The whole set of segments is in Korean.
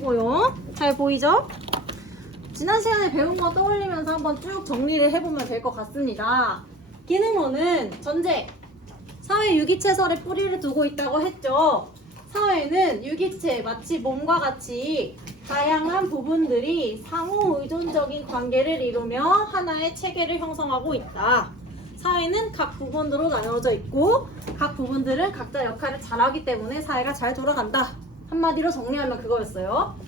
고요. 잘 보이죠? 지난 시간에 배운 거 떠올리면서 한번 쭉 정리를 해보면 될 것 같습니다. 기능론은 전제, 사회 유기체설에 뿌리를 두고 있다고 했죠. 사회는 유기체, 마치 몸과 같이 다양한 부분들이 상호 의존적인 관계를 이루며 하나의 체계를 형성하고 있다. 사회는 각 부분으로 나누어져 있고 각 부분들은 각자 역할을 잘하기 때문에 사회가 잘 돌아간다. 한마디로 정리하면 그거였어요.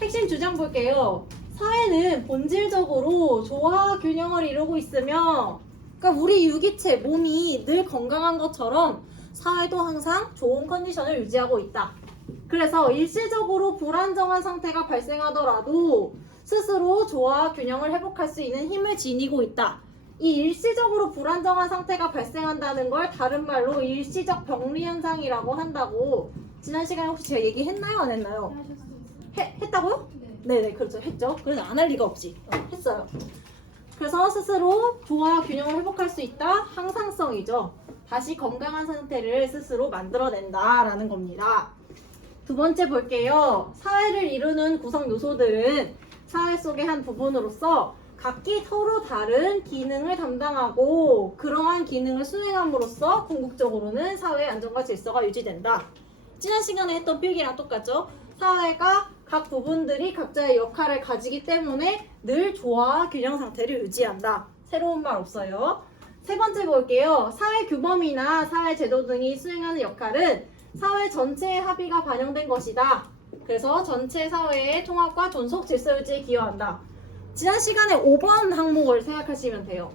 핵심 주장 볼게요. 사회는 본질적으로 조화 균형을 이루고 있으며, 그러니까 우리 유기체, 몸이 늘 건강한 것처럼 사회도 항상 좋은 컨디션을 유지하고 있다. 그래서 일시적으로 불안정한 상태가 발생하더라도 스스로 조화 균형을 회복할 수 있는 힘을 지니고 있다. 이 일시적으로 불안정한 상태가 발생한다는 걸 다른 말로 일시적 병리 현상이라고 한다고 지난 시간에 혹시 제가 얘기했나요? 안 했나요? 했다고요? 네네, 그렇죠. 했죠. 그래서 안 할 리가 없지. 했어요. 그래서 스스로 조화 균형을 회복할 수 있다. 항상성이죠. 다시 건강한 상태를 스스로 만들어낸다라는 겁니다. 두 번째 볼게요. 사회를 이루는 구성 요소들은 사회 속의 한 부분으로서 각기 서로 다른 기능을 담당하고 그러한 기능을 수행함으로써 궁극적으로는 사회의 안정과 질서가 유지된다. 지난 시간에 했던 필기랑 똑같죠? 사회가 각 부분들이 각자의 역할을 가지기 때문에 늘 조화 균형 상태를 유지한다. 새로운 말 없어요. 세 번째 볼게요. 사회 규범이나 사회 제도 등이 수행하는 역할은 사회 전체의 합의가 반영된 것이다. 그래서 전체 사회의 통합과 존속 질서 유지에 기여한다. 지난 시간에 5번 항목을 생각하시면 돼요.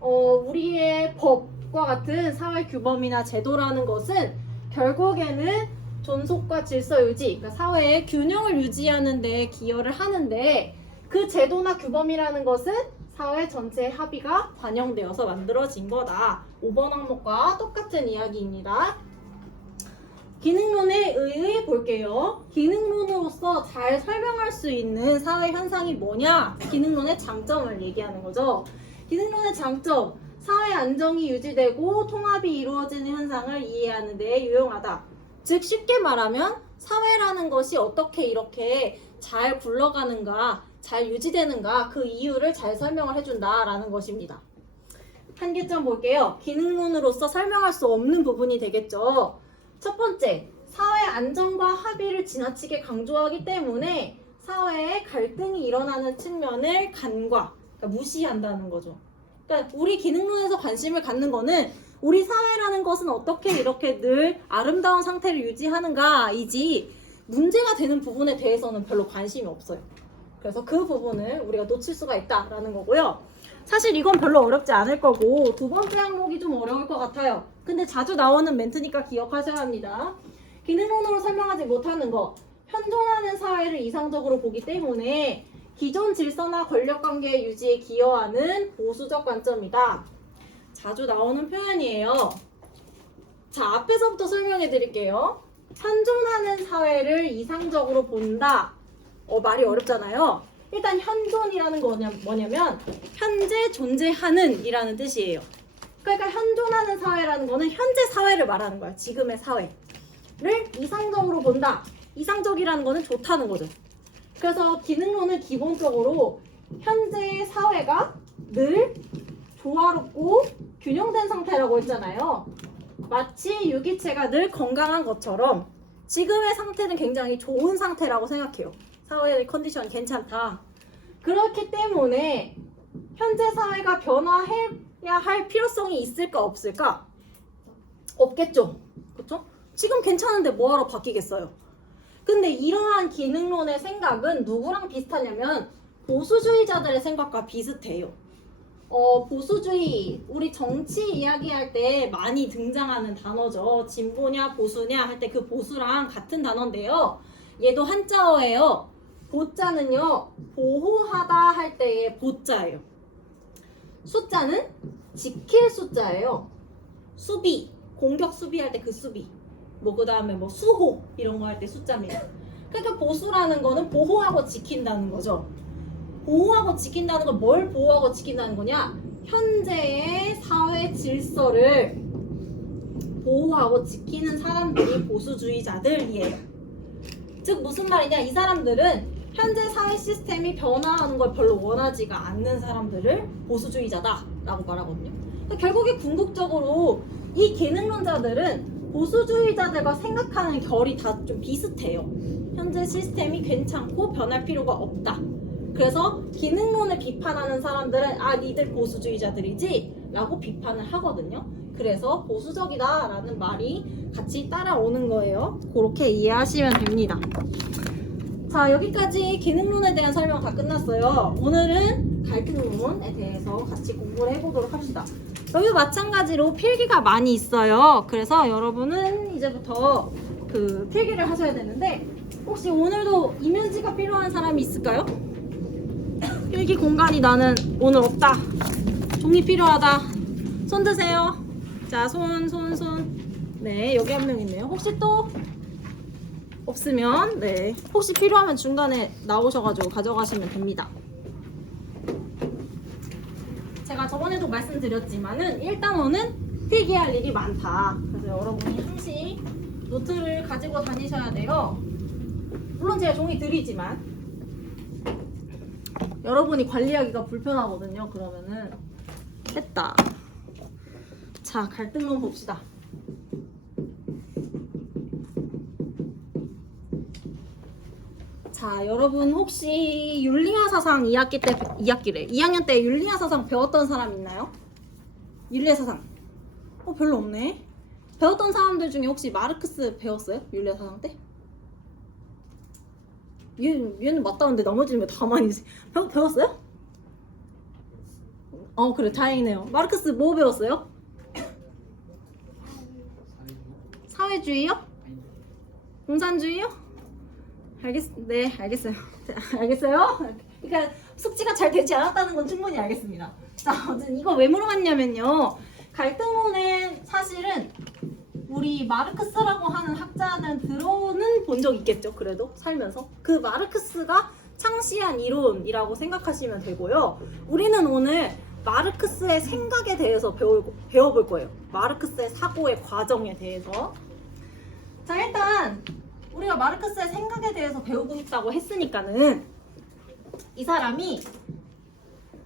우리의 법과 같은 사회 규범이나 제도라는 것은 결국에는 존속과 질서 유지, 그러니까 사회의 균형을 유지하는 데 기여를 하는데 그 제도나 규범이라는 것은 사회 전체의 합의가 반영되어서 만들어진 거다. 5번 항목과 똑같은 이야기입니다. 기능론에 의해 볼게요. 기능론으로서 잘 설명할 수 있는 사회 현상이 뭐냐? 기능론의 장점을 얘기하는 거죠. 기능론의 장점, 사회 안정이 유지되고 통합이 이루어지는 현상을 이해하는 데 유용하다. 즉 쉽게 말하면 사회라는 것이 어떻게 이렇게 잘 굴러가는가, 잘 유지되는가 그 이유를 잘 설명을 해준다라는 것입니다. 한계점 볼게요. 기능론으로서 설명할 수 없는 부분이 되겠죠. 첫 번째, 사회 안정과 합의를 지나치게 강조하기 때문에 사회에 갈등이 일어나는 측면을 간과, 그러니까 무시한다는 거죠. 그러니까 우리 기능론에서 관심을 갖는 거는 우리 사회라는 것은 어떻게 이렇게 늘 아름다운 상태를 유지하는가이지 문제가 되는 부분에 대해서는 별로 관심이 없어요. 그래서 그 부분을 우리가 놓칠 수가 있다라는 거고요. 사실 이건 별로 어렵지 않을 거고 두 번째 항목이 좀 어려울 것 같아요. 근데 자주 나오는 멘트니까 기억하셔야 합니다. 기능론으로 설명하지 못하는 거, 현존하는 사회를 이상적으로 보기 때문에 기존 질서나 권력관계 유지에 기여하는 보수적 관점이다. 자주 나오는 표현이에요. 자, 앞에서부터 설명해 드릴게요. 현존하는 사회를 이상적으로 본다. 말이 어렵잖아요. 일단 현존이라는 거 뭐냐면 현재 존재하는 이라는 뜻이에요. 그러니까 현존하는 사회라는 거는 현재 사회를 말하는 거야. 지금의 사회를 이상적으로 본다. 이상적이라는 거는 좋다는 거죠. 그래서 기능론은 기본적으로 현재의 사회가 늘 조화롭고 균형된 상태라고 했잖아요. 마치 유기체가 늘 건강한 것처럼 지금의 상태는 굉장히 좋은 상태라고 생각해요. 사회의 컨디션 괜찮다. 그렇기 때문에 현재 사회가 변화해야 할 필요성이 있을까 없을까? 없겠죠. 그렇죠? 지금 괜찮은데 뭐하러 바뀌겠어요? 근데 이러한 기능론의 생각은 누구랑 비슷하냐면 보수주의자들의 생각과 비슷해요. 보수주의, 우리 정치 이야기할 때 많이 등장하는 단어죠. 진보냐 보수냐 할 때 그 보수랑 같은 단어인데요. 얘도 한자어예요. 보자는요, 보호하다 할 때의 보자예요. 숫자는 지킬 숫자예요. 수비, 공격 수비할 때 그 수비. 그 다음에 수호 이런 거 할 때 숫자입니다. 그러니까 보수라는 거는 보호하고 지킨다는 거죠. 보호하고 지킨다는 건 뭘 보호하고 지킨다는 거냐? 현재의 사회 질서를 보호하고 지키는 사람들이 보수주의자들이에요. 즉 무슨 말이냐, 이 사람들은 현재 사회 시스템이 변화하는 걸 별로 원하지가 않는 사람들을 보수주의자다 라고 말하거든요. 그러니까 결국에 궁극적으로 이 기능론자들은 보수주의자들과 생각하는 결이 다 좀 비슷해요. 현재 시스템이 괜찮고 변할 필요가 없다. 그래서 기능론을 비판하는 사람들은 아, 니들 보수주의자들이지? 라고 비판을 하거든요. 그래서 보수적이다 라는 말이 같이 따라오는 거예요. 그렇게 이해하시면 됩니다. 자, 여기까지 기능론에 대한 설명 다 끝났어요. 오늘은 갈등론에 대해서 같이 공부를 해보도록 합시다. 여기도 마찬가지로 필기가 많이 있어요. 그래서 여러분은 이제부터 그 필기를 하셔야 되는데, 혹시 오늘도 이면지가 필요한 사람이 있을까요? 필기 공간이 나는 오늘 없다. 종이 필요하다. 손 드세요. 자, 손. 네, 여기 한 명 있네요. 혹시 또 없으면, 네, 혹시 필요하면 중간에 나오셔가지고 가져가시면 됩니다. 제가 저번에도 말씀드렸지만은 1단원은 필기할 일이 많다. 그래서 여러분이 항시 노트를 가지고 다니셔야 돼요. 물론 제가 종이 드리지만 여러분이 관리하기가 불편하거든요. 그러면은 됐다. 자, 갈등론 봅시다. 자, 여러분 혹시 윤리화 사상 2학년 때 윤리화 사상 배웠던 사람 있나요? 윤리화 사상. 별로 없네. 배웠던 사람들 중에 혹시 마르크스 배웠어요? 윤리화 사상 때? 얘는 맞다는데 나머지는 왜 가만히 있어요? 배웠어요? 그래, 다행이네요. 마르크스 뭐 배웠어요? 사회주의요? 공산주의요? 네, 알겠어요. 알겠어요? 그러니까 숙지가 잘 되지 않았다는 건 충분히 알겠습니다. 자, 어쨌든 이거 왜 물어봤냐면요. 갈등론에 사실은 우리 마르크스라고 하는 학자는 들어는 본 적 있겠죠. 그래도 살면서 그 마르크스가 창시한 이론이라고 생각하시면 되고요. 우리는 오늘 마르크스의 생각에 대해서 배워볼 거예요. 마르크스의 사고의 과정에 대해서. 자, 일단 우리가 마르크스의 생각에 대해서 배우고 있다고 했으니까는 이 사람이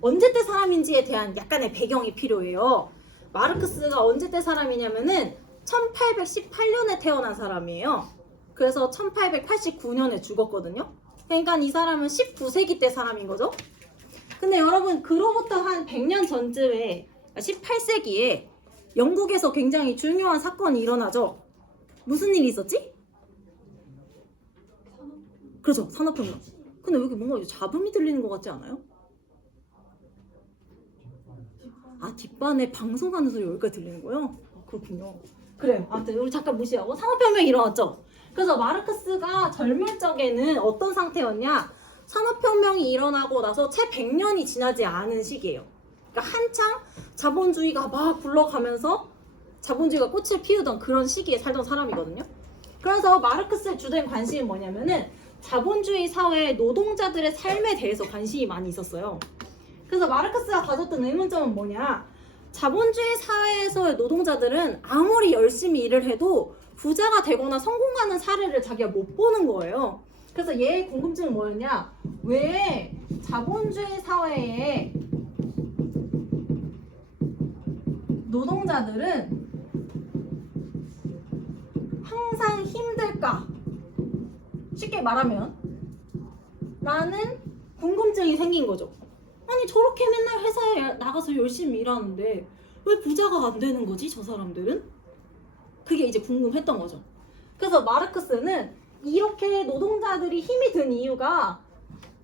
언제 때 사람인지에 대한 약간의 배경이 필요해요. 마르크스가 언제 때 사람이냐면은 1818년에 태어난 사람이에요. 그래서 1889년에 죽었거든요. 그러니까 이 사람은 19세기 때 사람인 거죠. 근데 여러분, 그로부터 한 100년 전쯤에 18세기에 영국에서 굉장히 중요한 사건이 일어나죠. 무슨 일이 있었지? 그렇죠, 산업혁명. 근데 왜 이렇게 뭔가 잡음이 들리는 것 같지 않아요? 아, 뒷반에 방송하는 소리 여기까지 들리는 거예요? 그렇군요. 그래요. 아무튼 우리 잠깐 무시하고 산업혁명이 일어났죠. 그래서 마르크스가 젊을 적에는 어떤 상태였냐? 산업혁명이 일어나고 나서 채 100년이 지나지 않은 시기예요. 그러니까 한창 자본주의가 막 굴러가면서 자본주의가 꽃을 피우던 그런 시기에 살던 사람이거든요. 그래서 마르크스의 주된 관심이 뭐냐면은 자본주의 사회의 노동자들의 삶에 대해서 관심이 많이 있었어요. 그래서 마르크스가 가졌던 의문점은 뭐냐? 자본주의 사회에서의 노동자들은 아무리 열심히 일을 해도 부자가 되거나 성공하는 사례를 자기가 못 보는 거예요. 그래서 얘의 궁금증은 뭐였냐? 왜 자본주의 사회에 노동자들은 항상 힘들까? 쉽게 말하면 라는 궁금증이 생긴 거죠. 아니, 저렇게 맨날 회사에 나가서 열심히 일하는데 왜 부자가 안 되는 거지, 저 사람들은? 그게 이제 궁금했던 거죠. 그래서 마르크스는 이렇게 노동자들이 힘이 든 이유가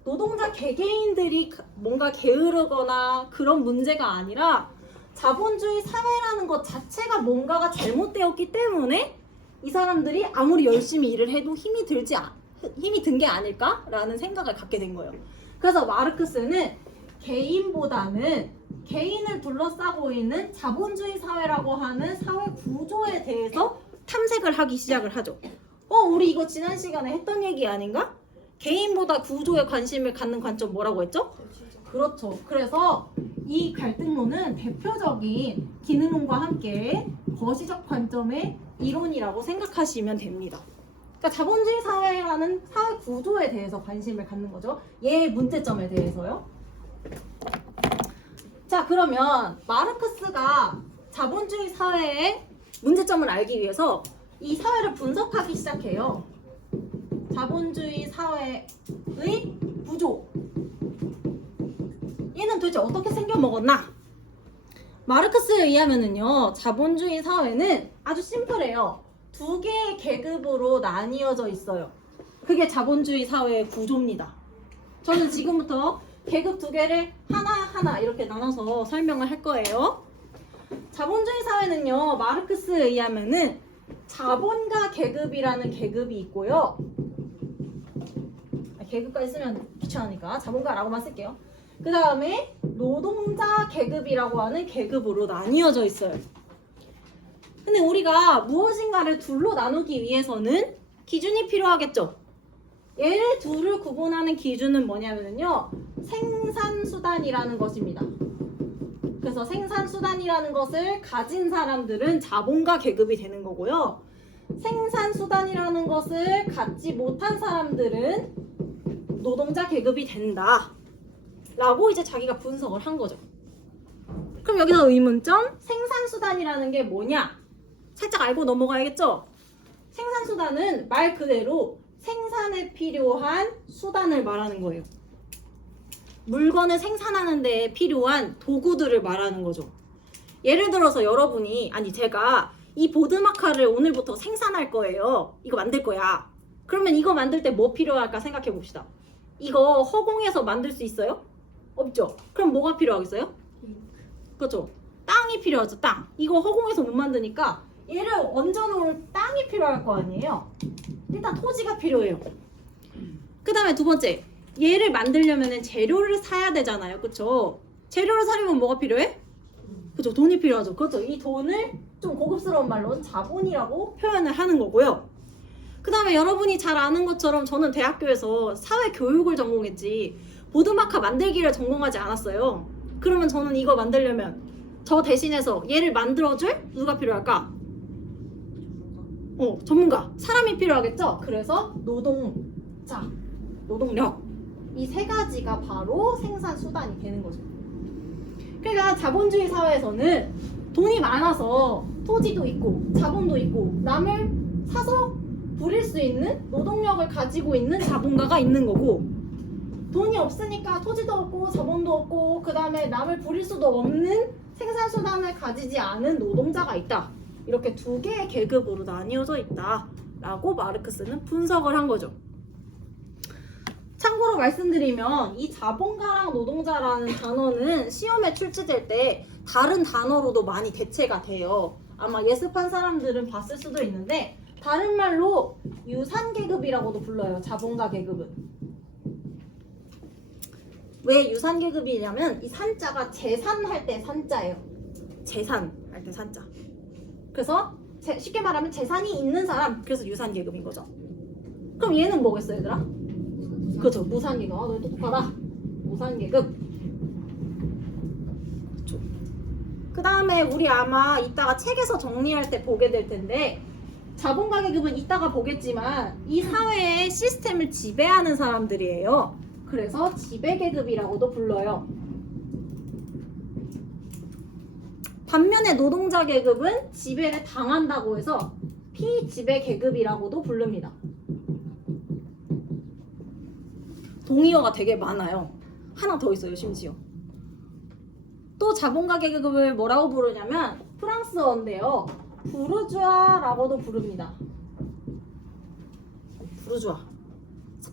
노동자 개개인들이 뭔가 게으르거나 그런 문제가 아니라 자본주의 사회라는 것 자체가 뭔가가 잘못되었기 때문에 이 사람들이 아무리 열심히 일을 해도 힘이 든 게 아닐까라는 생각을 갖게 된 거예요. 그래서 마르크스는 개인보다는 개인을 둘러싸고 있는 자본주의 사회라고 하는 사회 구조에 대해서 탐색을 하기 시작을 하죠. 우리 이거 지난 시간에 했던 얘기 아닌가? 개인보다 구조에 관심을 갖는 관점 뭐라고 했죠? 그렇죠. 그래서 이 갈등론은 대표적인 기능론과 함께 거시적 관점의 이론이라고 생각하시면 됩니다. 그러니까 자본주의 사회라는 사회 구조에 대해서 관심을 갖는 거죠. 얘의 문제점에 대해서요. 자, 그러면 마르크스가 자본주의 사회의 문제점을 알기 위해서 이 사회를 분석하기 시작해요. 자본주의 사회의 구조. 얘는 도대체 어떻게 생겨먹었나? 마르크스에 의하면은요, 자본주의 사회는 아주 심플해요. 두 개의 계급으로 나뉘어져 있어요. 그게 자본주의 사회의 구조입니다. 저는 지금부터 계급 두 개를 하나하나 이렇게 나눠서 설명을 할 거예요. 자본주의 사회는요, 마르크스에 의하면은 자본가 계급이라는 계급이 있고요. 계급까지 쓰면 귀찮으니까 자본가라고만 쓸게요. 그 다음에 노동자 계급이라고 하는 계급으로 나뉘어져 있어요. 근데 우리가 무엇인가를 둘로 나누기 위해서는 기준이 필요하겠죠. 얘를 둘을 구분하는 기준은 뭐냐면요, 생산수단이라는 것입니다. 그래서 생산수단이라는 것을 가진 사람들은 자본가 계급이 되는 거고요. 생산수단이라는 것을 갖지 못한 사람들은 노동자 계급이 된다 라고 이제 자기가 분석을 한 거죠. 그럼 여기서 의문점, 생산수단이라는 게 뭐냐? 살짝 알고 넘어가야겠죠? 생산수단은 말 그대로 생산에 필요한 수단을 말하는 거예요. 물건을 생산하는 데 필요한 도구들을 말하는 거죠. 예를 들어서 여러분이, 아니 제가 이 보드마카를 오늘부터 생산할 거예요. 이거 만들 거야. 그러면 이거 만들 때 뭐 필요할까 생각해 봅시다. 이거 허공에서 만들 수 있어요? 없죠? 그럼 뭐가 필요하겠어요? 그렇죠? 땅이 필요하죠. 땅. 이거 허공에서 못 만드니까 얘를 얹어놓을 땅이 필요할 거 아니에요. 일단 토지가 필요해요. 그 다음에 두 번째, 얘를 만들려면 재료를 사야 되잖아요. 그렇죠? 재료를 사려면 뭐가 필요해? 그렇죠? 돈이 필요하죠. 그렇죠? 이 돈을 좀 고급스러운 말로는 자본이라고 표현을 하는 거고요. 그 다음에 여러분이 잘 아는 것처럼 저는 대학교에서 사회교육을 전공했지 보드마카 만들기를 전공하지 않았어요. 그러면 저는 이거 만들려면 저 대신해서 얘를 만들어줄 누가 필요할까? 전문가, 사람이 필요하겠죠? 그래서 노동자, 노동력, 이 세 가지가 바로 생산수단이 되는 거죠. 그러니까 자본주의 사회에서는 돈이 많아서 토지도 있고 자본도 있고 남을 사서 부릴 수 있는 노동력을 가지고 있는 자본가가 있는 거고, 돈이 없으니까 토지도 없고 자본도 없고 그 다음에 남을 부릴 수도 없는 생산수단을 가지지 않은 노동자가 있다. 이렇게 두 개의 계급으로 나뉘어져 있다 라고 마르크스는 분석을 한 거죠. 참고로 말씀드리면 이 자본가랑 노동자라는 단어는 시험에 출제될 때 다른 단어로도 많이 대체가 돼요. 아마 예습한 사람들은 봤을 수도 있는데 다른 말로 유산계급이라고도 불러요. 자본가 계급은. 왜 유산계급이냐면 이 산자가 재산할 때 산자예요. 재산할 때 산자. 그래서 쉽게 말하면 재산이 있는 사람, 그래서 유산계급인 거죠. 그럼 얘는 뭐겠어요, 얘들아? 그렇죠, 무산계급. 너 똑똑하다. 무산계급. 그렇죠. 그 다음에 우리 아마 이따가 책에서 정리할 때 보게 될 텐데 자본가 계급은 이따가 보겠지만 이 사회의 시스템을 지배하는 사람들이에요. 그래서 지배계급이라고도 불러요. 반면에 노동자 계급은 지배를 당한다고 해서 피지배계급이라고도 부릅니다. 동의어가 되게 많아요. 하나 더 있어요, 심지어. 또 자본가 계급을 뭐라고 부르냐면 프랑스어인데요. 부르주아라고도 부릅니다. 부르주아.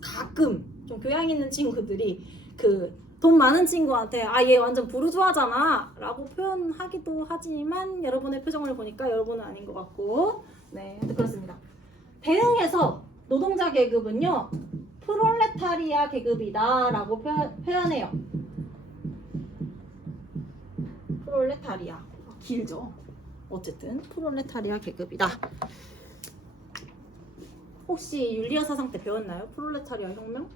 가끔 좀 교양 있는 친구들이 돈 많은 친구한테 얘 완전 부르주아잖아 라고 표현하기도 하지만 여러분의 표정을 보니까 여러분은 아닌 것 같고, 네, 그렇습니다. 대응해서 노동자 계급은요 프롤레타리아 계급이다 라고 표현해요. 프롤레타리아, 길죠. 어쨌든 프롤레타리아 계급이다. 혹시 율리아 사상 때 배웠나요? 프롤레타리아 혁명?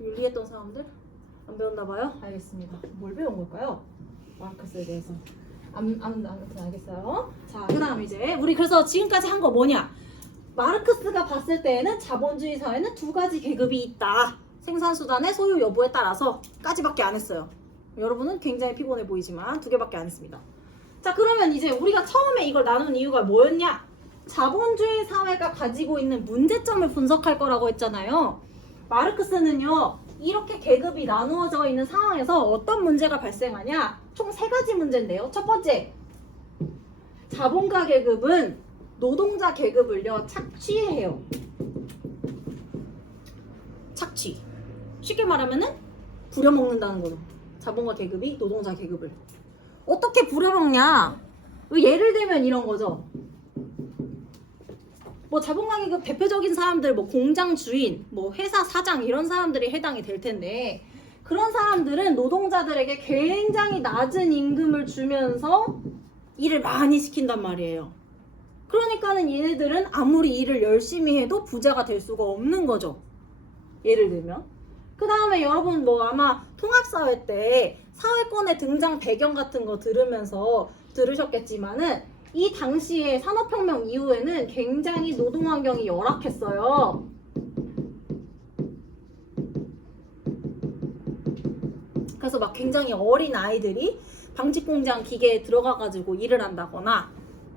윤리했던 사람들? 안 배웠나봐요? 알겠습니다. 뭘 배운 걸까요? 마르크스에 대해서. 아무튼 알겠어요. 자, 그 다음 이제 우리 그래서 지금까지 한 거 뭐냐? 마르크스가 봤을 때에는 자본주의 사회는 두 가지 계급이 있다. 생산수단의 소유 여부에 따라서 까지밖에 안 했어요. 여러분은 굉장히 피곤해 보이지만 두 개밖에 안 했습니다. 자, 그러면 이제 우리가 처음에 이걸 나눈 이유가 뭐였냐? 자본주의 사회가 가지고 있는 문제점을 분석할 거라고 했잖아요. 마르크스는요, 이렇게 계급이 나누어져 있는 상황에서 어떤 문제가 발생하냐? 총 3가지 문제인데요. 첫 번째, 자본가 계급은 노동자 계급을요, 착취해요. 착취. 쉽게 말하면은 부려먹는다는 거죠. 자본가 계급이 노동자 계급을. 어떻게 부려먹냐? 예를 들면 이런 거죠. 뭐 자본가 계급 대표적인 사람들, 뭐 공장 주인, 뭐 회사 사장 이런 사람들이 해당이 될 텐데, 그런 사람들은 노동자들에게 굉장히 낮은 임금을 주면서 일을 많이 시킨단 말이에요. 그러니까는 얘네들은 아무리 일을 열심히 해도 부자가 될 수가 없는 거죠. 예를 들면. 그 다음에 여러분 뭐 아마 통합사회 때 사회권의 등장 배경 같은 거 들으면서 들으셨겠지만은, 이 당시에 산업혁명 이후에는 굉장히 노동환경이 열악했어요. 그래서 막 굉장히 어린 아이들이 방직공장 기계에 들어가가지고 일을 한다거나,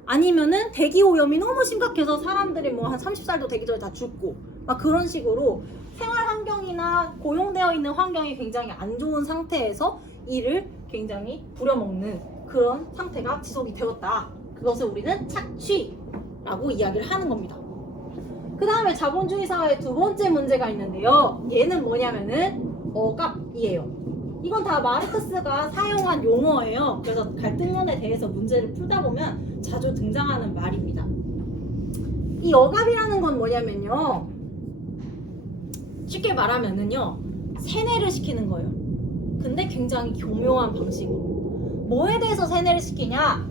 아니면은 대기오염이 너무 심각해서 사람들이 뭐 한 30살도 되기 전에 다 죽고 막 그런 식으로 생활 환경이나 고용되어 있는 환경이 굉장히 안 좋은 상태에서 일을 굉장히 부려먹는 그런 상태가 지속이 되었다. 그것을 우리는 착취라고 이야기를 하는 겁니다. 그 다음에 자본주의 사회의 두 번째 문제가 있는데요. 얘는 뭐냐면은 억압이에요. 이건 다 마르크스가 사용한 용어예요. 그래서 갈등론에 대해서 문제를 풀다 보면 자주 등장하는 말입니다. 이 억압이라는 건 뭐냐면요, 쉽게 말하면은요, 세뇌를 시키는 거예요. 근데 굉장히 교묘한 방식으로. 뭐에 대해서 세뇌를 시키냐?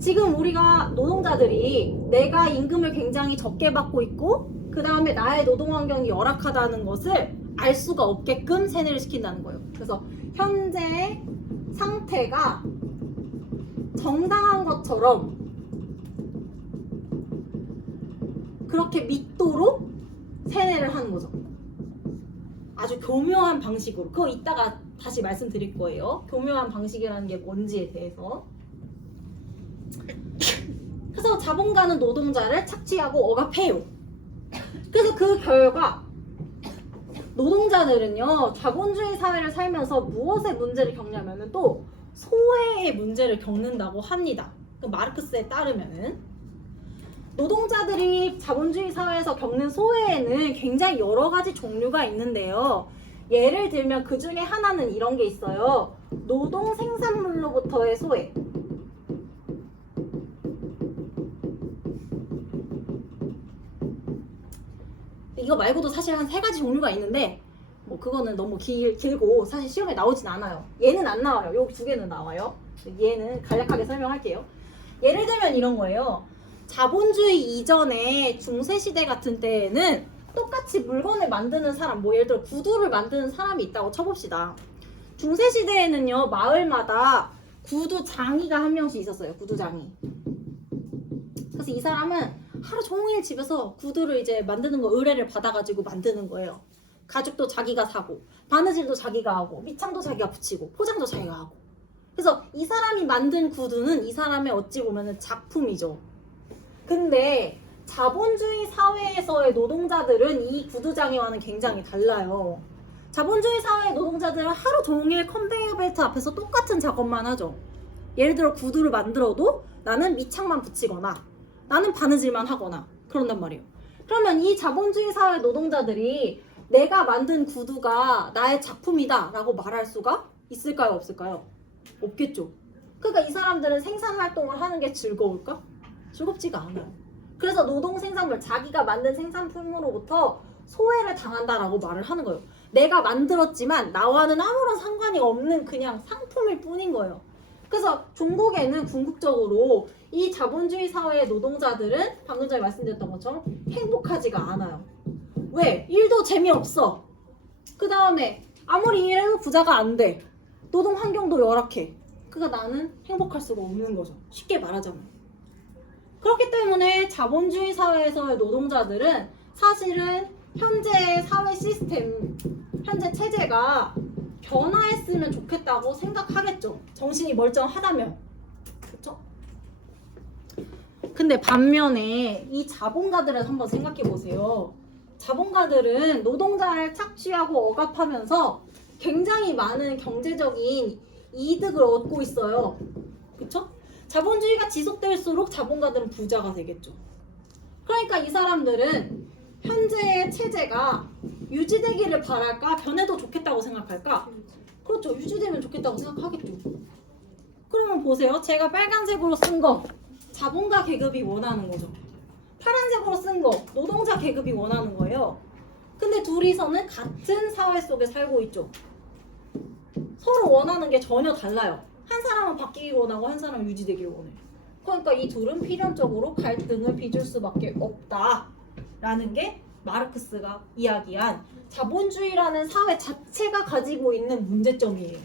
지금 우리가 노동자들이 내가 임금을 굉장히 적게 받고 있고, 그 다음에 나의 노동 환경이 열악하다는 것을 알 수가 없게끔 세뇌를 시킨다는 거예요. 그래서 현재의 상태가 정당한 것처럼 그렇게 믿도록 세뇌를 하는 거죠. 아주 교묘한 방식으로. 그거 이따가 다시 말씀드릴 거예요. 교묘한 방식이라는 게 뭔지에 대해서. 그래서 자본가는 노동자를 착취하고 억압해요. 그래서 그 결과 노동자들은요, 자본주의 사회를 살면서 무엇의 문제를 겪냐면은 또 소외의 문제를 겪는다고 합니다. 그 마르크스에 따르면은 노동자들이 자본주의 사회에서 겪는 소외에는 굉장히 여러 가지 종류가 있는데요. 예를 들면 그 중에 하나는 이런 게 있어요. 노동 생산물로부터의 소외. 이거 말고도 사실 한 3가지 종류가 있는데, 뭐 그거는 너무 길고 사실 시험에 나오진 않아요. 얘는 안 나와요. 요 2개는 나와요. 얘는 간략하게 설명할게요. 예를 들면 이런 거예요. 자본주의 이전에 중세시대 같은 때에는 똑같이 물건을 만드는 사람, 뭐 예를 들어 구두를 만드는 사람이 있다고 쳐봅시다. 중세시대에는요, 마을마다 구두장이가 한 명씩 있었어요. 구두장이. 그래서 이 사람은 하루 종일 집에서 구두를 이제 만드는 거 의뢰를 받아가지고 만드는 거예요. 가죽도 자기가 사고, 바느질도 자기가 하고, 밑창도 자기가 붙이고, 포장도 자기가 하고. 그래서 이 사람이 만든 구두는 이 사람의 어찌 보면은 작품이죠. 근데 자본주의 사회에서의 노동자들은 이 구두장이와는 굉장히 달라요. 자본주의 사회의 노동자들은 하루 종일 컨베이어 벨트 앞에서 똑같은 작업만 하죠. 예를 들어 구두를 만들어도 나는 밑창만 붙이거나 나는 바느질만 하거나 그런단 말이에요. 그러면 이 자본주의 사회 노동자들이 내가 만든 구두가 나의 작품이다 라고 말할 수가 있을까요? 없을까요? 없겠죠. 그러니까 이 사람들은 생산 활동을 하는 게 즐거울까? 즐겁지가 않아요. 그래서 노동 생산물, 자기가 만든 생산품으로부터 소외를 당한다라고 말을 하는 거예요. 내가 만들었지만 나와는 아무런 상관이 없는 그냥 상품일 뿐인 거예요. 그래서 종국에는 궁극적으로 이 자본주의 사회의 노동자들은 방금 전에 말씀드렸던 것처럼 행복하지가 않아요. 왜? 일도 재미없어. 그 다음에 아무리 일해도 부자가 안 돼. 노동 환경도 열악해. 그러니까 나는 행복할 수가 없는 거죠. 쉽게 말하자면. 그렇기 때문에 자본주의 사회에서의 노동자들은 사실은 현재 사회 시스템, 현재 체제가 변화했으면 좋겠다고 생각하겠죠. 정신이 멀쩡하다면. 그렇죠? 근데 반면에 이 자본가들을 한번 생각해 보세요. 자본가들은 노동자를 착취하고 억압하면서 굉장히 많은 경제적인 이득을 얻고 있어요. 그쵸? 자본주의가 지속될수록 자본가들은 부자가 되겠죠. 그러니까 이 사람들은 현재의 체제가 유지되기를 바랄까? 변해도 좋겠다고 생각할까? 그렇죠. 유지되면 좋겠다고 생각하겠죠. 그러면 보세요. 제가 빨간색으로 쓴 거 자본가 계급이 원하는 거죠. 파란색으로 쓴 거 노동자 계급이 원하는 거예요. 근데 둘이서는 같은 사회 속에 살고 있죠. 서로 원하는 게 전혀 달라요. 한 사람은 바뀌기를 원하고 한 사람은 유지되기를 원해요. 그러니까 이 둘은 필연적으로 갈등을 빚을 수밖에 없다라는 게 마르크스가 이야기한 자본주의라는 사회 자체가 가지고 있는 문제점이에요.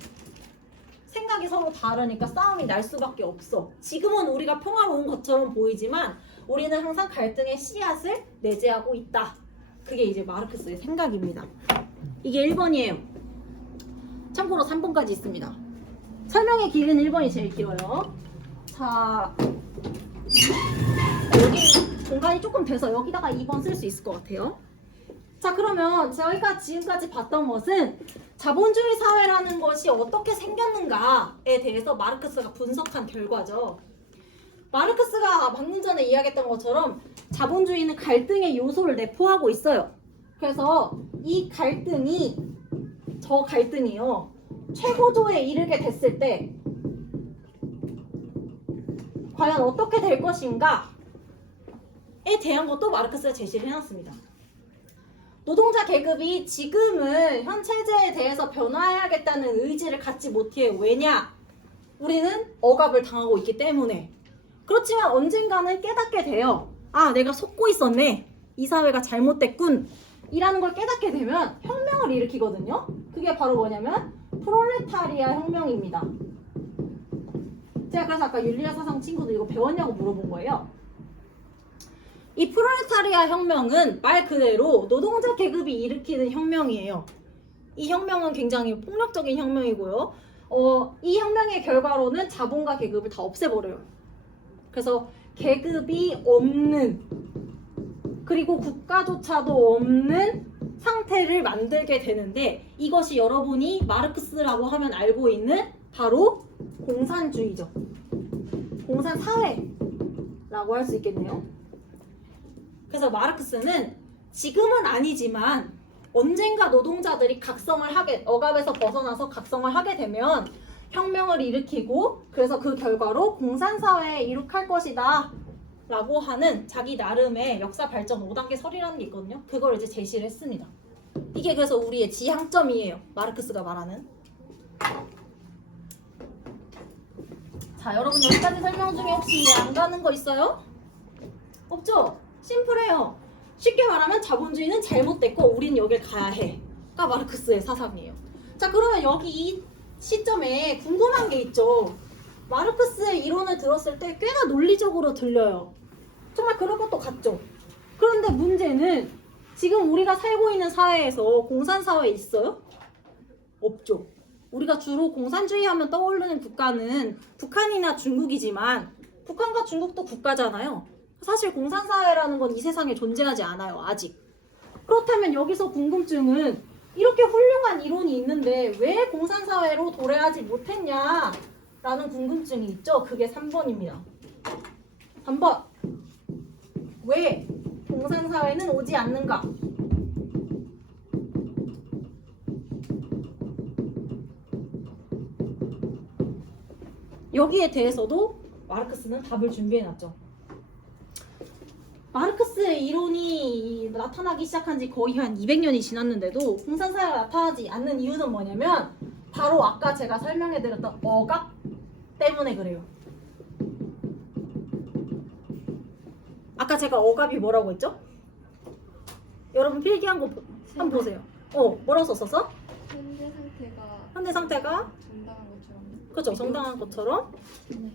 생각이 서로 다르니까 싸움이 날 수밖에 없어. 지금은 우리가 평화로운 것처럼 보이지만 우리는 항상 갈등의 씨앗을 내재하고 있다. 그게 이제 마르크스의 생각입니다. 이게 1번이에요. 참고로 3번까지 있습니다. 설명의 길이는 1번이 제일 길어요. 자, 여기 공간이 조금 돼서 여기다가 2번 쓸 수 있을 것 같아요. 자, 그러면 저희가 지금까지 봤던 것은 자본주의 사회라는 것이 어떻게 생겼는가에 대해서 마르크스가 분석한 결과죠. 마르크스가 방금 전에 이야기했던 것처럼 자본주의는 갈등의 요소를 내포하고 있어요. 그래서 이 갈등이 저 갈등이요. 최고조에 이르게 됐을 때 과연 어떻게 될 것인가에 대한 것도 마르크스가 제시를 해놨습니다. 노동자 계급이 지금은 현 체제에 대해서 변화해야겠다는 의지를 갖지 못해요. 왜냐? 우리는 억압을 당하고 있기 때문에. 그렇지만 언젠가는 깨닫게 돼요. 아, 내가 속고 있었네. 이 사회가 잘못됐군. 이라는 걸 깨닫게 되면 혁명을 일으키거든요. 그게 바로 뭐냐면 프롤레타리아 혁명입니다. 제가 그래서 아까 윤리학 사상 친구들 이거 배웠냐고 물어본 거예요. 이 프롤레타리아 혁명은 말 그대로 노동자 계급이 일으키는 혁명이에요. 이 혁명은 굉장히 폭력적인 혁명이고요. 이 혁명의 결과로는 자본가 계급을 다 없애버려요. 그래서 계급이 없는 그리고 국가조차도 없는 상태를 만들게 되는데 이것이 여러분이 마르크스라고 하면 알고 있는 바로 공산주의죠. 공산사회라고 할 수 있겠네요. 그래서 마르크스는 지금은 아니지만 언젠가 노동자들이 억압에서 벗어나서 각성을 하게 되면 혁명을 일으키고 그래서 그 결과로 공산사회에 이룩할 것이다 라고 하는 자기 나름의 역사 발전 5단계 설이라는 게 있거든요. 그걸 이제 제시를 했습니다. 이게 그래서 우리의 지향점이에요. 마르크스가 말하는. 자, 여러분 여기까지 설명 중에 혹시 이해 안 가는 거 있어요? 없죠? 심플해요. 쉽게 말하면 자본주의는 잘못됐고 우린 여길 가야 해가 마르크스의 사상이에요. 자, 그러면 여기 이 시점에 궁금한 게 있죠. 마르크스의 이론을 들었을 때 꽤나 논리적으로 들려요. 정말 그럴 것도 같죠. 그런데 문제는 지금 우리가 살고 있는 사회에서 공산사회 있어요? 없죠. 우리가 주로 공산주의 하면 떠오르는 국가는 북한이나 중국이지만 북한과 중국도 국가잖아요. 사실 공산사회라는 건 이 세상에 존재하지 않아요. 아직. 그렇다면 여기서 궁금증은 이렇게 훌륭한 이론이 있는데 왜 공산사회로 도래하지 못했냐라는 궁금증이 있죠. 그게 3번입니다. 3번. 왜 공산사회는 오지 않는가? 여기에 대해서도 마르크스는 답을 준비해놨죠. 마르크스의 이론이 나타나기 시작한 지 거의 한 200년이 지났는데도 공산사회가 나타나지 않는 이유는 뭐냐면 바로 아까 제가 설명해드렸던 억압 때문에 그래요. 아까 제가 억압이 뭐라고 했죠? 여러분 필기한 거 한번 보세요. 뭐라고 썼었어? 현재 상태가 정당한 것처럼. 그렇죠. 정당한 것처럼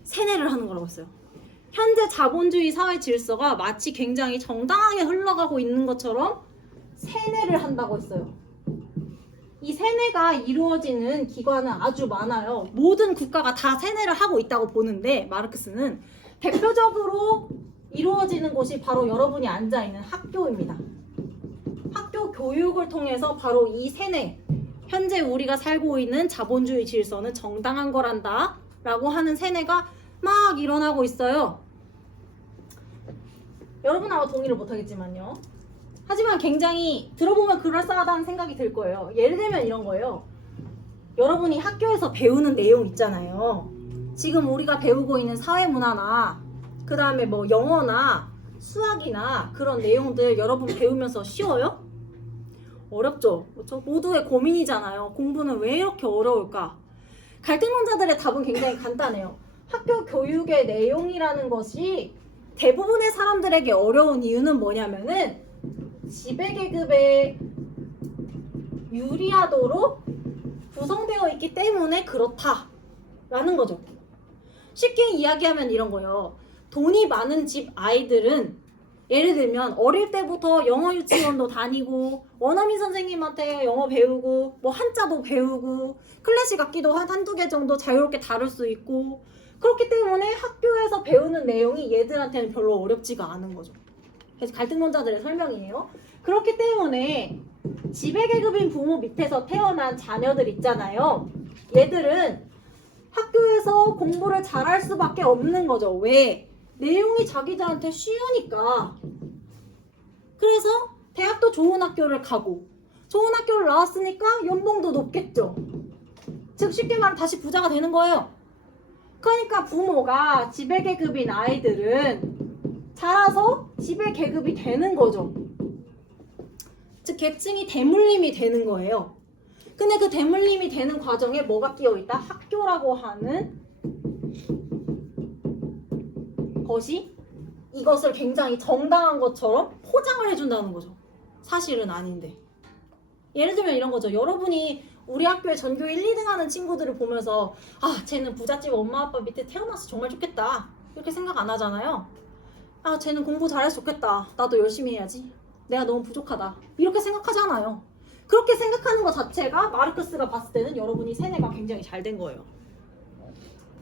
세뇌를 하는 거라고 했어요. 현재 자본주의 사회 질서가 마치 굉장히 정당하게 흘러가고 있는 것처럼 세뇌를 한다고 했어요. 이 세뇌가 이루어지는 기관은 아주 많아요. 모든 국가가 다 세뇌를 하고 있다고 보는데 마르크스는 대표적으로 이루어지는 곳이 바로 여러분이 앉아있는 학교입니다. 학교 교육을 통해서 바로 이 세뇌, 현재 우리가 살고 있는 자본주의 질서는 정당한 거란다 라고 하는 세뇌가 막 일어나고 있어요. 여러분 아마 동의를 못하겠지만요. 하지만 굉장히 들어보면 그럴싸하다는 생각이 들 거예요. 예를 들면 이런 거예요. 여러분이 학교에서 배우는 내용 있잖아요. 지금 우리가 배우고 있는 사회문화나 그 다음에 뭐 영어나 수학이나 그런 내용들 여러분 배우면서 쉬워요? 어렵죠? 그렇죠? 모두의 고민이잖아요. 공부는 왜 이렇게 어려울까? 갈등론자들의 답은 굉장히 간단해요. 학교 교육의 내용이라는 것이 대부분의 사람들에게 어려운 이유는 뭐냐면은 지배계급에 유리하도록 구성되어 있기 때문에 그렇다라는 거죠. 쉽게 이야기하면 이런 거예요. 돈이 많은 집 아이들은 예를 들면 어릴 때부터 영어 유치원도 다니고 원어민 선생님한테 영어 배우고 뭐 한자도 배우고 클래식 악기도 한두 개 정도 자유롭게 다룰 수 있고 그렇기 때문에 학교에서 배우는 내용이 얘들한테는 별로 어렵지가 않은 거죠. 그래서 갈등론자들의 설명이에요. 그렇기 때문에 지배계급인 부모 밑에서 태어난 자녀들 있잖아요. 얘들은 학교에서 공부를 잘할 수밖에 없는 거죠. 왜? 내용이 자기들한테 쉬우니까. 그래서 대학도 좋은 학교를 가고 좋은 학교를 나왔으니까 연봉도 높겠죠. 즉 쉽게 말하면 다시 부자가 되는 거예요. 그러니까 부모가 지배계급인 아이들은 자라서 지배계급이 되는 거죠. 즉 계층이 대물림이 되는 거예요. 근데 그 대물림이 되는 과정에 뭐가 끼어있다? 학교라고 하는 것이 이것을 굉장히 정당한 것처럼 포장을 해준다는 거죠. 사실은 아닌데. 예를 들면 이런 거죠. 여러분이 우리 학교에 전교 1, 2등 하는 친구들을 보면서 아, 쟤는 부잣집 엄마 아빠 밑에 태어나서 정말 좋겠다. 이렇게 생각 안 하잖아요. 아, 쟤는 공부 잘해서 좋겠다. 나도 열심히 해야지. 내가 너무 부족하다. 이렇게 생각하잖아요. 그렇게 생각하는 것 자체가 마르크스가 봤을 때는 여러분이 세뇌가 굉장히 잘 된 거예요.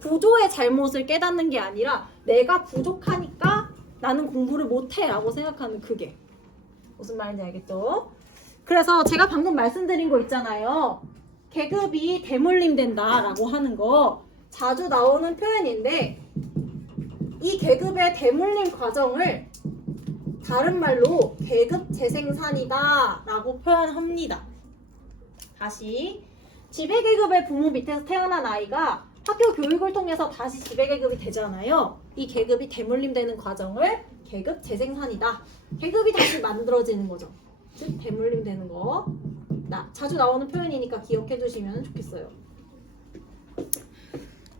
구조의 잘못을 깨닫는 게 아니라 내가 부족하니까 나는 공부를 못해 라고 생각하는 그게 무슨 말인지 알겠죠? 그래서 제가 방금 말씀드린 거 있잖아요. 계급이 대물림 된다 라고 하는 거 자주 나오는 표현인데 이 계급의 대물림 과정을 다른 말로 계급 재생산이다 라고 표현합니다. 다시 지배계급의 부모 밑에서 태어난 아이가 학교 교육을 통해서 다시 지배계급이 되잖아요. 이 계급이 대물림되는 과정을 계급 재생산이다. 계급이 다시 만들어지는 거죠. 즉 대물림되는 거. 자주 나오는 표현이니까 기억해 두시면 좋겠어요.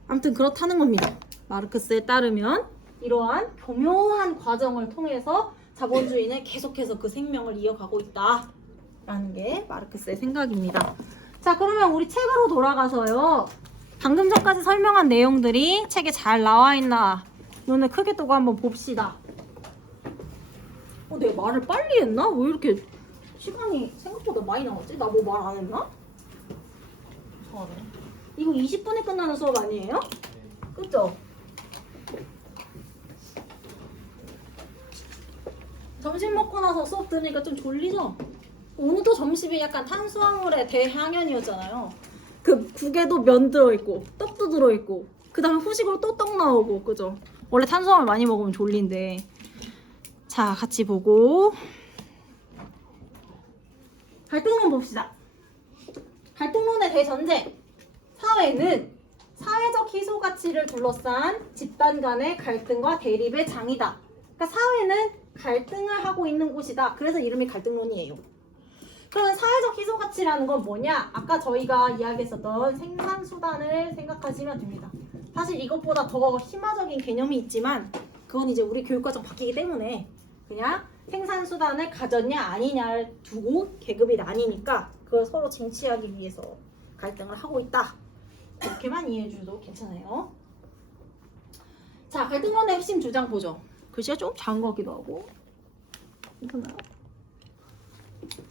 아무튼 그렇다는 겁니다. 마르크스에 따르면 이러한 교묘한 과정을 통해서 자본주의는 계속해서 그 생명을 이어가고 있다라는 게 마르크스의 생각입니다. 자, 그러면 우리 책으로 돌아가서요. 방금 전까지 설명한 내용들이 책에 잘 나와 있나 눈을 크게 뜨고 한번 봅시다. 내가 말을 빨리 했나? 왜 이렇게 시간이 생각보다 많이 나왔지? 나 뭐 말 안 했나? 이거 20분에 끝나는 수업 아니에요? 그쵸? 점심 먹고 나서 수업 들으니까 좀 졸리죠? 오늘도 점심이 약간 탄수화물의 대항연이었잖아요. 그 국에도 면 들어있고 떡도 들어있고 그 다음에 후식으로 또 떡 나오고 그죠? 원래 탄수화물 많이 먹으면 졸린데. 자, 같이 보고 갈등론 봅시다. 갈등론의 대전제. 사회는 사회적 희소가치를 둘러싼 집단 간의 갈등과 대립의 장이다. 그러니까 사회는 갈등을 하고 있는 곳이다. 그래서 이름이 갈등론이에요. 그러면 사회적 희소가치라는 건 뭐냐? 아까 저희가 이야기했었던 생산수단을 생각하시면 됩니다. 사실 이것보다 더 심화적인 개념이 있지만 그건 이제 우리 교육과정 바뀌기 때문에 그냥 생산수단을 가졌냐 아니냐를 두고 계급이 나뉘니까 그걸 서로 쟁취하기 위해서 갈등을 하고 있다. 이렇게만 이해해 주셔도 괜찮아요. 자, 갈등론의 핵심 주장 보죠. 글씨가 좀 작은 것 같기도 하고. 괜찮아요?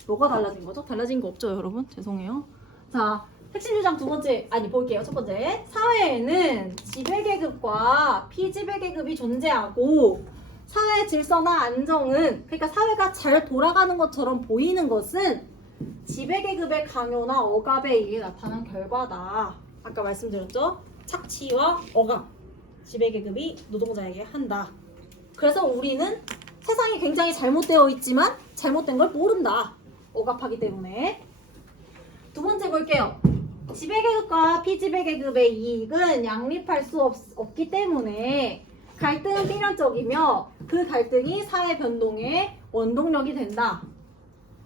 뭐가 달라진 거죠? 달라진 거 없죠, 여러분? 죄송해요. 자, 핵심 주장 두 번째, 아니 볼게요. 첫 번째, 사회에는 지배계급과 피지배계급이 존재하고 사회 질서나 안정은, 그러니까 사회가 잘 돌아가는 것처럼 보이는 것은 지배계급의 강요나 억압에 의해 나타난 결과다. 아까 말씀드렸죠? 착취와 억압, 지배계급이 노동자에게 한다. 그래서 우리는 세상이 굉장히 잘못되어 있지만 잘못된 걸 모른다. 억압하기 때문에. 두 번째 볼게요. 지배계급과 피지배계급의 이익은 양립할 수 없기 때문에 갈등은 필연적이며 그 갈등이 사회 변동의 원동력이 된다.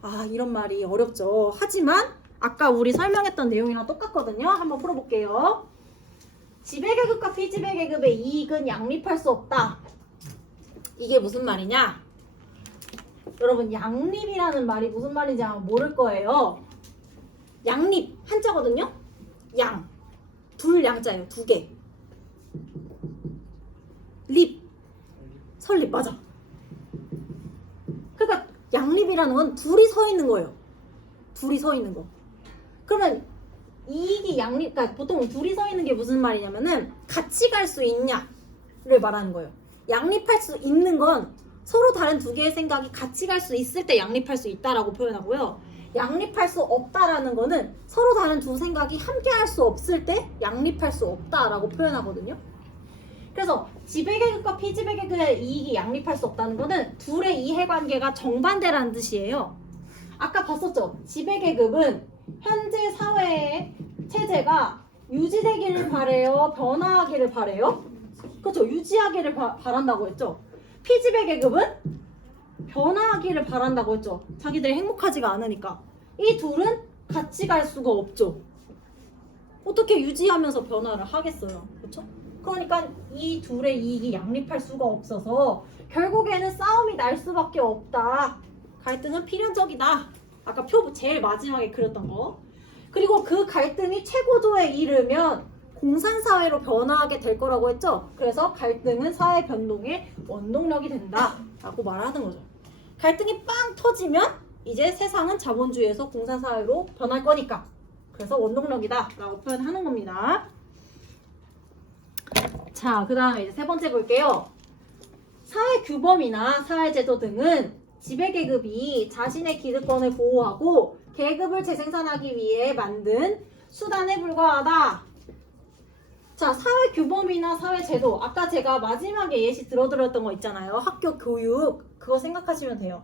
아, 이런 말이 어렵죠. 하지만 아까 우리 설명했던 내용이랑 똑같거든요. 한번 풀어볼게요. 지배계급과 피지배계급의 이익은 양립할 수 없다. 이게 무슨 말이냐? 여러분, 양립이라는 말이 무슨 말인지 아마 모를 거예요. 양립, 한자거든요? 양. 둘 양자예요. 두 개. 립. 설립, 맞아. 그러니까 양립이라는 건 둘이 서 있는 거예요. 둘이 서 있는 거. 그러면 이익이 양립, 그러니까 보통 둘이 서 있는 게 무슨 말이냐면은 같이 갈 수 있냐를 말하는 거예요. 양립할 수 있는 건 서로 다른 두 개의 생각이 같이 갈 수 있을 때 양립할 수 있다라고 표현하고요. 양립할 수 없다라는 거는 서로 다른 두 생각이 함께 할 수 없을 때 양립할 수 없다라고 표현하거든요. 그래서 지배계급과 피지배계급의 이익이 양립할 수 없다는 거는 둘의 이해관계가 정반대라는 뜻이에요. 아까 봤었죠? 지배계급은 현재 사회의 체제가 유지되기를 바래요? 변화하기를 바래요? 그렇죠? 유지하기를 바란다고 했죠? 피지배계급은 변화하기를 바란다고 했죠? 자기들이 행복하지가 않으니까. 이 둘은 같이 갈 수가 없죠. 어떻게 유지하면서 변화를 하겠어요? 그렇죠? 그러니까 이 둘의 이익이 양립할 수가 없어서 결국에는 싸움이 날 수밖에 없다. 갈등은 필연적이다. 아까 표 제일 마지막에 그렸던 거. 그리고 그 갈등이 최고조에 이르면 공산사회로 변화하게 될 거라고 했죠. 그래서 갈등은 사회 변동의 원동력이 된다 라고 말하는 거죠. 갈등이 빵 터지면 이제 세상은 자본주의에서 공산사회로 변할 거니까, 그래서 원동력이다 라고 표현하는 겁니다. 자, 그 다음에 이제 세 번째 볼게요. 사회 규범이나 사회제도 등은 지배계급이 자신의 기득권을 보호하고 계급을 재생산하기 위해 만든 수단에 불과하다. 자, 사회 규범이나 사회제도, 아까 제가 마지막에 예시 들어드렸던 거 있잖아요. 학교 교육, 그거 생각하시면 돼요.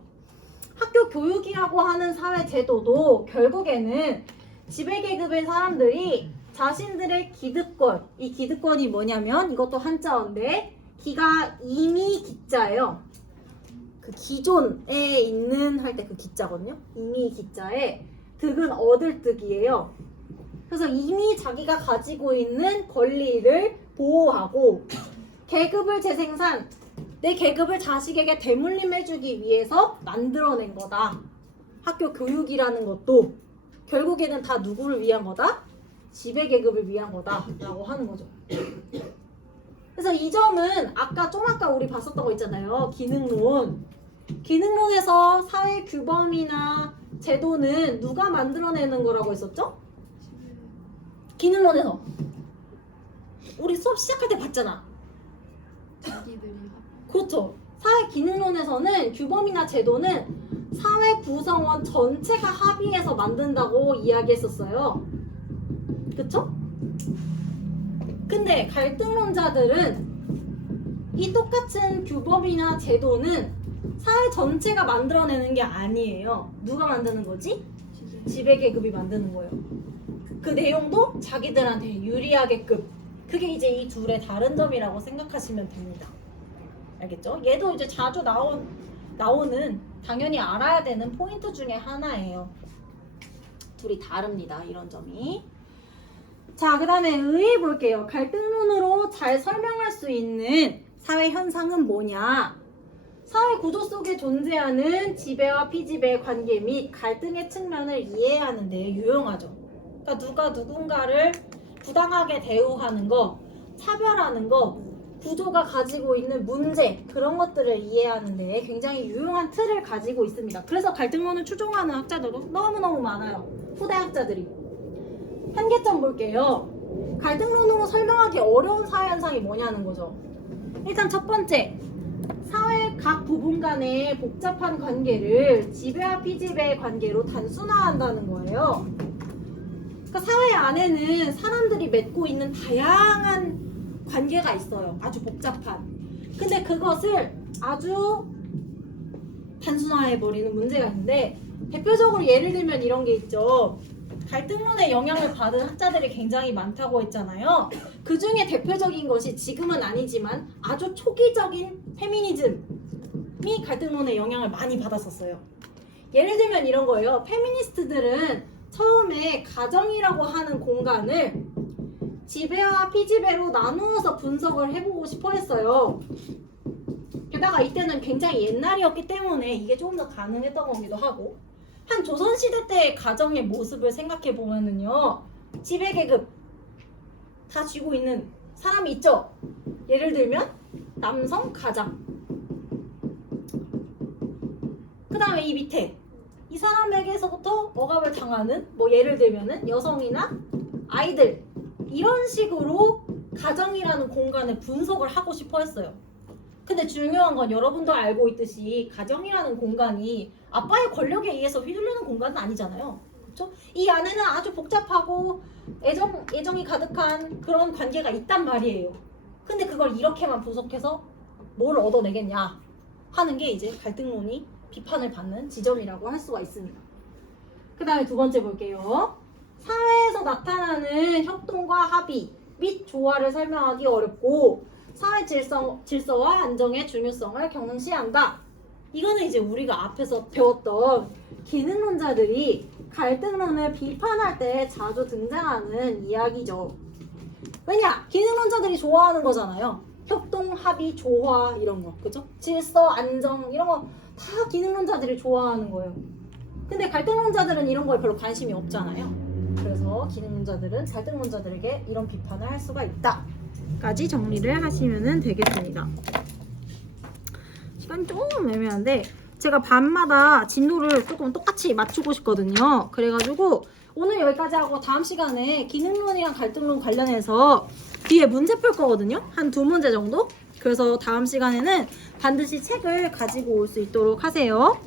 학교 교육이라고 하는 사회제도도 결국에는 지배계급의 사람들이 자신들의 기득권, 이 기득권이 뭐냐면 이것도 한자어인데 기가 이미 기자예요. 그 기존에 있는 할 때 그 기자거든요. 이미 기자에 득은 얻을 득이에요. 그래서 이미 자기가 가지고 있는 권리를 보호하고 계급을 재생산, 내 계급을 자식에게 대물림해주기 위해서 만들어낸 거다. 학교 교육이라는 것도 결국에는 다 누구를 위한 거다? 지배계급을 위한 거다 라고 하는 거죠. 그래서 이 점은 아까 우리 봤었던 거 있잖아요. 기능론. 기능론에서 사회 규범이나 제도는 누가 만들어내는 거라고 했었죠? 기능론에서. 우리 수업 시작할 때 봤잖아. 그렇죠. 사회 기능론에서는 규범이나 제도는 사회 구성원 전체가 합의해서 만든다고 이야기했었어요. 그쵸? 근데 갈등론자들은 이 똑같은 규범이나 제도는 사회 전체가 만들어내는 게 아니에요. 누가 만드는 거지? 지배계급이 만드는 거예요. 그 내용도 자기들한테 유리하게끔. 그게 이제 이 둘의 다른 점이라고 생각하시면 됩니다. 알겠죠? 얘도 이제 자주 나오는 당연히 알아야 되는 포인트 중에 하나예요. 둘이 다릅니다. 이런 점이. 자, 그 다음에 의의 볼게요. 갈등론으로 잘 설명할 수 있는 사회 현상은 뭐냐? 사회 구조 속에 존재하는 지배와 피지배의 관계 및 갈등의 측면을 이해하는 데 유용하죠. 그러니까 누가 누군가를 부당하게 대우하는 거, 차별하는 거, 구조가 가지고 있는 문제, 그런 것들을 이해하는 데 굉장히 유용한 틀을 가지고 있습니다. 그래서 갈등론을 추종하는 학자들도 너무너무 많아요. 후대 학자들이. 한계점 볼게요. 갈등론으로 설명하기 어려운 사회 현상이 뭐냐는 거죠. 일단 첫 번째, 사회 각 부분 간의 복잡한 관계를 지배와 피지배의 관계로 단순화한다는 거예요. 그러니까 사회 안에는 사람들이 맺고 있는 다양한 관계가 있어요. 아주 복잡한. 근데 그것을 아주 단순화해버리는 문제가 있는데, 대표적으로 예를 들면 이런 게 있죠. 갈등론에 영향을 받은 학자들이 굉장히 많다고 했잖아요. 그 중에 대표적인 것이 지금은 아니지만 아주 초기적인 페미니즘이 갈등론에 영향을 많이 받았었어요. 예를 들면 이런 거예요. 페미니스트들은 처음에 가정이라고 하는 공간을 지배와 피지배로 나누어서 분석을 해보고 싶어 했어요. 게다가 이때는 굉장히 옛날이었기 때문에 이게 조금 더 가능했던 거기도 하고, 한 조선시대 때의 가정의 모습을 생각해 보면은요, 지배계급 다 쥐고 있는 사람이 있죠. 예를 들면 남성 가장, 그 다음에 이 밑에 이 사람에게서부터 억압을 당하는, 뭐 예를 들면은 여성이나 아이들, 이런 식으로 가정이라는 공간을 분석을 하고 싶어 했어요. 근데 중요한 건 여러분도 알고 있듯이 가정이라는 공간이 아빠의 권력에 의해서 휘둘리는 공간은 아니잖아요. 그렇죠? 이 안에는 아주 복잡하고 애정이 가득한 그런 관계가 있단 말이에요. 근데 그걸 이렇게만 분석해서 뭘 얻어내겠냐 하는 게 이제 갈등론이 비판을 받는 지점이라고 할 수가 있습니다. 그 다음에 두 번째 볼게요. 사회에서 나타나는 협동과 합의 및 조화를 설명하기 어렵고 사회 질서와 안정의 중요성을 경시한다. 이거는 이제 우리가 앞에서 배웠던 기능론자들이 갈등론을 비판할 때 자주 등장하는 이야기죠. 왜냐? 기능론자들이 좋아하는 거잖아요. 협동, 합의, 조화 이런 거, 그죠? 질서, 안정 이런 거 다 기능론자들이 좋아하는 거예요. 근데 갈등론자들은 이런 거에 별로 관심이 없잖아요. 그래서 기능론자들은 갈등론자들에게 이런 비판을 할 수가 있다 까지 정리를 하시면 되겠습니다. 시간이 조금 애매한데 제가 밤마다 진도를 조금 똑같이 맞추고 싶거든요. 그래가지고 오늘 여기까지 하고 다음 시간에 기능론이랑 갈등론 관련해서 뒤에 문제 풀 거거든요. 한 2문제 정도? 그래서 다음 시간에는 반드시 책을 가지고 올 수 있도록 하세요.